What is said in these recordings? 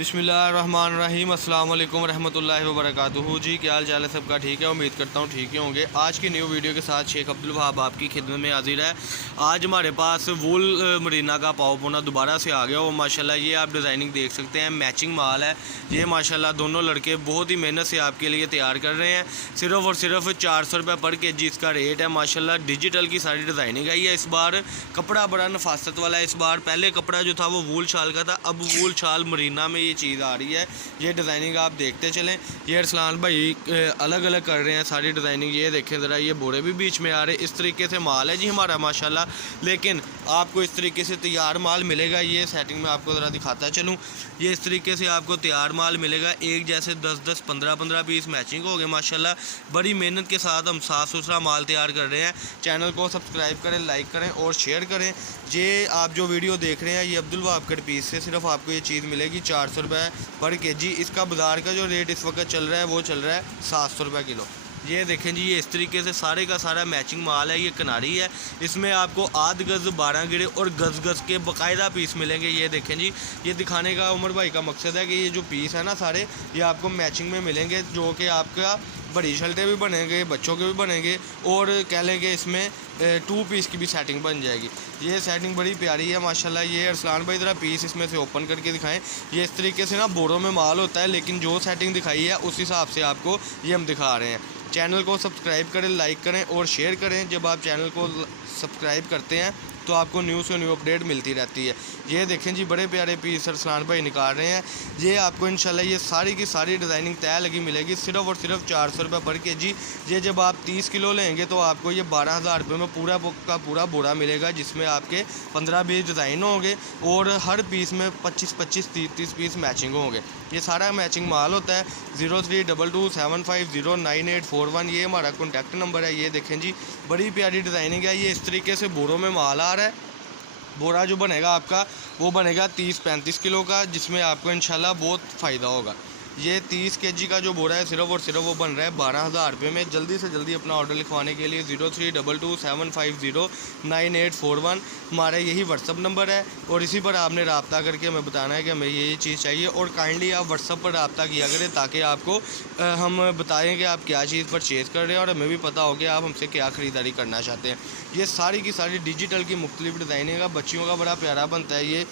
बिस्मिल्लाहिर्रहमानिर्रहीम अस्सलाम वालेकुम रहमतुल्लाहि व बरकातुहू। जी क्या हाल चाल है सबका? ठीक है, उम्मीद करता हूँ ठीक ही होंगे। आज की न्यू वीडियो के साथ शेख अब्दुल वहाब आपकी खिदमत में हाजिर है। आज हमारे पास वूल मरीना का पाव पोना दोबारा से आ गया। वो माशाल्लाह ये आप डिज़ाइनिंग देख सकते हैं, मैचिंग माल है ये माशाल्लाह। दोनों लड़के बहुत ही मेहनत से आपके लिए तैयार कर रहे हैं। सिर्फ़ और सिर्फ 400 रुपये पर केजी इसका रेट है माशाल्लाह। डिजिटल की सारी डिज़ाइनिंग आई है इस बार। कपड़ा बड़ा नफासत वाला है इस बार। पहले कपड़ा जो था वो वूल शाल का था, अब वूल शाल मरीना में ये चीज़ आ रही है। ये डिज़ाइनिंग आप देखते चलें। ये अरसलान भाई अलग अलग कर रहे हैं सारी डिज़ाइनिंग। ये देखें ज़रा, ये बोरे भी बीच में आ रहे। इस तरीके से माल है जी हमारा माशाल्लाह। लेकिन आपको इस तरीके से तैयार माल मिलेगा। ये सेटिंग में आपको ज़रा दिखाता चलूँ। ये इस तरीके से आपको तैयार माल मिलेगा। एक जैसे 10-10 15-15 पीस मैचिंग हो गए माशाल्लाह। बड़ी मेहनत के साथ हम साफ़ सुथरा माल तैयार कर रहे हैं। चैनल को सब्सक्राइब करें, लाइक करें और शेयर करें। ये आप जो वीडियो देख रहे हैं ये अब्दुल वहाब कट पीस से सिर्फ आपको ये चीज़ मिलेगी 400 रुपये पर केजी। इसका बाज़ार का जो रेट इस वक्त चल रहा है वो चल रहा है 700 रुपये किलो। ये देखें जी, ये इस तरीके से सारे का सारा मैचिंग माल है। ये किनारी है, इसमें आपको आध गज़ 12 गिरे और गज़ के बाकायदा पीस मिलेंगे। ये देखें जी, ये दिखाने का उमर भाई का मकसद है कि ये जो पीस है ना सारे ये आपको मैचिंग में मिलेंगे, जो कि आपका बड़ी शर्टें भी बनेंगे, बच्चों के भी बनेंगे और कह लेंगे इसमें 2 पीस की भी सेटिंग बन जाएगी। ये सेटिंग बड़ी प्यारी है माशाल्लाह। ये अरसलान भाई ज़रा पीस इसमें से ओपन करके दिखाएं। ये इस तरीके से ना बोरों में माल होता है, लेकिन जो सेटिंग दिखाई है उस हिसाब से आपको ये हम दिखा रहे हैं। चैनल को सब्सक्राइब करें, लाइक करें और शेयर करें। जब आप चैनल को सब्सक्राइब करते हैं तो आपको न्यू से न्यू अपडेट मिलती रहती है। ये देखें जी, बड़े प्यारे पीस अरसलान भाई निकाल रहे हैं। ये आपको इंशाल्लाह ये सारी की सारी डिज़ाइनिंग तय लगी मिलेगी सिर्फ और सिर्फ 400 रुपये पर केजी। ये जब आप 30 किलो लेंगे तो आपको ये 12,000 रुपये में पूरा का पूरा बोरा मिलेगा, जिसमें आपके 15-20 डिज़ाइन होंगे और हर पीस में 25-25 30-30 पीस मैचिंग होंगे। ये सारा मैचिंग माल होता है। 032275098841 ये हमारा कॉन्टैक्ट नंबर है। ये देखें जी, बड़ी प्यारी डिज़ाइनिंग है। ये इस तरीके से बोरों में माल आ रहा है। बोरा जो बनेगा आपका वो बनेगा 30-35 किलो का, जिसमें आपको इंशाल्लाह बहुत फ़ायदा होगा। ये 30 केजी का जो बोरा है सिर्फ और सिर्फ वो बन रहा है 12,000 रुपये में। जल्दी से जल्दी अपना ऑर्डर लिखवाने के लिए 032275098841 हमारा यही व्हाट्सअप नंबर है और इसी पर आपने रब्ता करके हमें बताना है कि हमें ये चीज़ चाहिए। और काइंडली आप व्हाट्सअप पर रब्ता किया करें ताकि आपको हम बताएं कि आप क्या चीज़ परचेज़ कर रहे हैं और हमें भी पता हो कि आप हमसे क्या ख़रीदारी करना चाहते हैं। ये सारी की सारी डिजिटल की मुख्तलिफ डिज़ाइनिंग का बच्चियों का बड़ा प्यारा बनता है। ये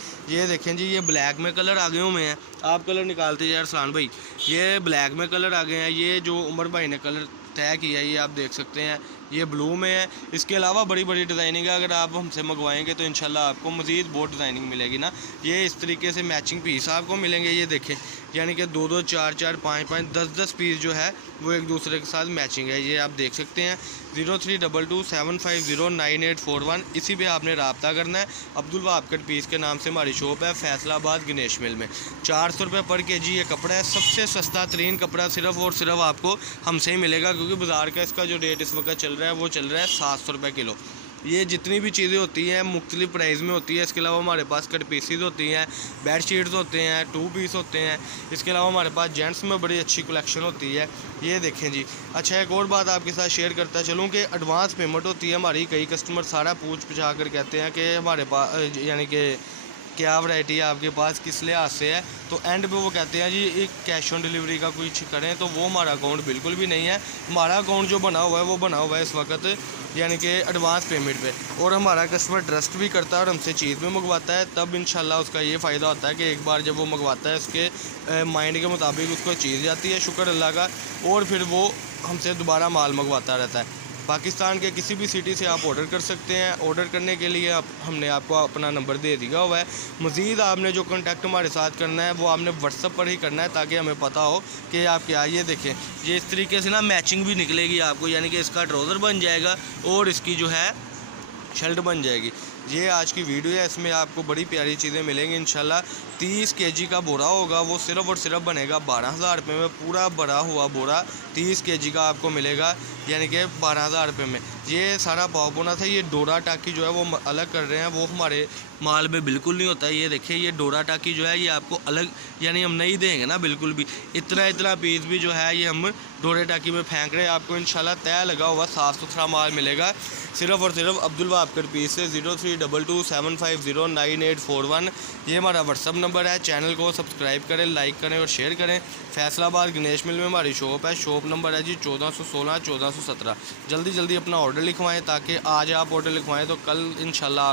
देखें जी, ये ब्लैक में कलर आगे हुए हैं। आप कलर निकालते यार अरसलान भाई। ये ब्लैक में कलर आ गए हैं। ये जो उमर भाई ने कलर तय किया है ये आप देख सकते हैं, ये ब्लू में है। इसके अलावा बड़ी बड़ी डिज़ाइनिंग है। अगर आप हमसे मंगवाएंगे तो इंशाल्लाह आपको मज़ीद बहुत डिज़ाइनिंग मिलेगी ना। ये इस तरीके से मैचिंग पीस आपको मिलेंगे। ये देखें, यानी कि 2-2 4-4 5-5 10-10 पीस जो है वो एक दूसरे के साथ मैचिंग है। ये आप देख सकते हैं। 032275098841 इसी पे आपने रब्ता करना है। अब्दुल वहाब कट पीस के नाम से हमारी शॉप है, फैसलाबाद गणेश मिल में। 400 रुपये पर केजी ये कपड़ा है। सबसे सस्ता तरीन कपड़ा सिर्फ और सिर्फ आपको हमसे ही मिलेगा, क्योंकि बाज़ार का इसका जो रेट इस वक्त चल रहा है वो चल रहा है 700 रुपये किलो। ये जितनी भी चीज़ें होती हैं मुख्तलिफ प्राइस में होती है। इसके अलावा हमारे पास कट पीसीज होती हैं, बेड शीट्स होते हैं, 2 पीस होते हैं। इसके अलावा हमारे पास जेंट्स में बड़ी अच्छी कलेक्शन होती है। ये देखें जी। अच्छा, एक और बात आपके साथ शेयर करता चलूँ कि एडवांस पेमेंट होती है हमारी। कई कस्टमर सारा पूछ पूछा कर कहते हैं कि हमारे पास यानी कि क्या वैरायटी है आपके पास, किस लिहाज से है। तो एंड पे वो कहते हैं जी एक कैश ऑन डिलीवरी का कुछ करें, तो वो हमारा अकाउंट बिल्कुल भी नहीं है। हमारा अकाउंट जो बना हुआ है वो बना हुआ है इस वक्त यानी कि एडवांस पेमेंट पे। और हमारा कस्टमर ट्रस्ट भी करता है और हमसे चीज़ भी मंगवाता है, तब इंशाल्लाह उसका ये फ़ायदा होता है कि एक बार जब वो मंगवाता है उसके माइंड के मुताबिक उसको चीज़ जाती है, शुक्र अल्लाह का, और फिर वो हमसे दोबारा माल मंगवाता रहता है। पाकिस्तान के किसी भी सिटी से आप ऑर्डर कर सकते हैं। ऑर्डर करने के लिए हमने आपको अपना नंबर दे दिया हुआ है। मज़ीद आपने जो कांटेक्ट हमारे साथ करना है वो आपने व्हाट्सअप पर ही करना है ताकि हमें पता हो कि आप क्या। ये देखें, ये इस तरीके से ना मैचिंग भी निकलेगी आपको, यानी कि इसका ट्राउज़र बन जाएगा और इसकी जो है शर्ट बन जाएगी। ये आज की वीडियो है, इसमें आपको बड़ी प्यारी चीज़ें मिलेंगी इंशाल्लाह। 30 केजी का बोरा होगा, वो सिर्फ और सिर्फ बनेगा 12,000 रुपये में। पूरा भरा हुआ बोरा 30 केजी का आपको मिलेगा, यानी कि 12,000 रुपये में। ये सारा पाव पोना था। ये डोरा टाकी जो है वो अलग कर रहे हैं, वो हमारे माल में बिल्कुल नहीं होता है। ये देखिए ये डोरा टाकी जो है ये आपको अलग यानी हम नहीं देंगे ना बिल्कुल भी। इतना पीस भी जो है ये हम डोरे टाकी में फेंक रहे हैं। आपको इंशाल्लाह तय लगा हुआ साफ़ सुथरा माल मिलेगा सिर्फ़ और सिर्फ अब्दुल वहाब कर पीस से। 032275098841 ये हमारा व्हाट्सअप नंबर है। चैनल को सब्सक्राइब करें, लाइक करें और शेयर करें। फैसलाबाद गणेश मिल में हमारी शॉप है। शॉप नंबर है जी 1416 1417। जल्दी अपना ऑर्डर लिखवाएं ताकि आज आप ऑर्डर लिखवाएं तो कल इंशाल्लाह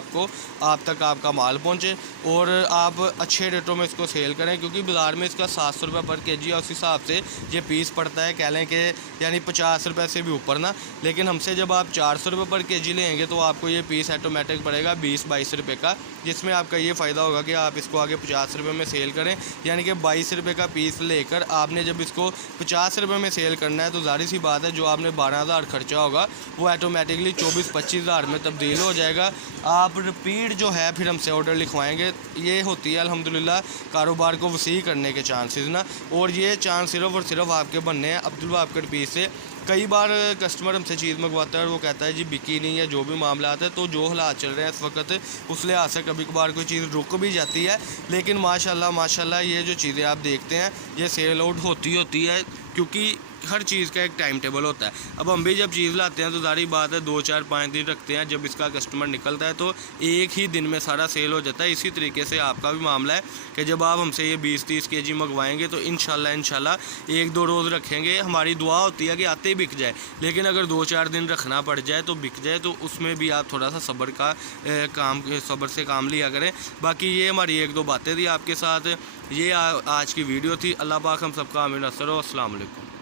आप तक आपका माल पहुंचे और आप अच्छे रेटों में इसको सेल करें, क्योंकि बाज़ार में इसका 700 रुपये पर केजी है। उस हिसाब से ये पीस पड़ता है, कह लें कि यानी 50 रुपये से भी ऊपर ना। लेकिन हमसे जब आप 400 रुपये पर केजी लेंगे तो आपको ये पीस ऑटोमेटिक पड़ेगा 20-22 रुपये का, जिसमें आपका ये फ़ायदा होगा कि आप इसको आगे 50 रुपये में सेल करें। यानी कि 22 रुपये का पीस लेकर आपने जब इसको 50 रुपये में सेल करना है तो ज़ाहिर सी बात है जो आपने 12,000 खर्चा होगा वो ऑटोमेटिकली 24-25 हज़ार में तब्दील हो जाएगा। आप रिपीट जो है फिर हमसे ऑर्डर लिखवाएंगे। ये होती है अल्हम्दुलिल्लाह कारोबार को वसी करने के चांसेस ना, और ये चांस सिर्फ़ और सिर्फ आपके बनने हैं अब्दुल वहाब कर पीस से। कई बार कस्टमर हमसे चीज़ मंगवाता है और वो कहता है जी बिकी नहीं है, जो भी मामला आता है। तो जो हालात चल रहे हैं इस वक्त उस लिहाज से कभी कभार कोई चीज़ रुक भी जाती है, लेकिन माशाल्लाह ये जो चीज़ें आप देखते हैं ये सेल आउट होती है, क्योंकि हर चीज़ का एक टाइम टेबल होता है। अब हम भी जब चीज़ लाते हैं तो सारी बात है 2, 4, 5 दिन रखते हैं। जब इसका कस्टमर निकलता है तो एक ही दिन में सारा सेल हो जाता है। इसी तरीके से आपका भी मामला है कि जब आप हमसे ये 20-30 केजी मंगवाएंगे तो इंशाल्लाह 1-2 रोज़ रखेंगे। हमारी दुआ होती है कि आते ही बिक जाए, लेकिन अगर 2-4 दिन रखना पड़ जाए तो बिक जाए, तो उसमें भी आप थोड़ा सा सब्र से काम लिया करें। बाकी ये हमारी 1-2 बातें थी आपके साथ। ये आज की वीडियो थी। अल्लाह पाक हम सबका आमीन। अस्सलाम वालेकुम।